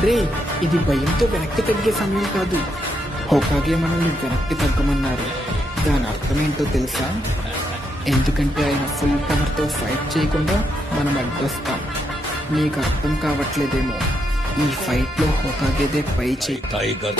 రే, ఇది భయంతో వెనక్కి తగ్గే సమయం కాదు. హోకాగే మనల్ని వెనక్కి తగ్గమన్నారు. దాని అర్థం ఏంటో తెలుసా? ఎందుకంటే ఆయన ఫుల్ పవర్తో ఫైట్ చేయకుండా మనం అడ్డొస్తాం. నీకు అర్థం కావట్లేదేమో, ఈ ఫైట్లో హోకాగేదే పై చేయి. టైగర్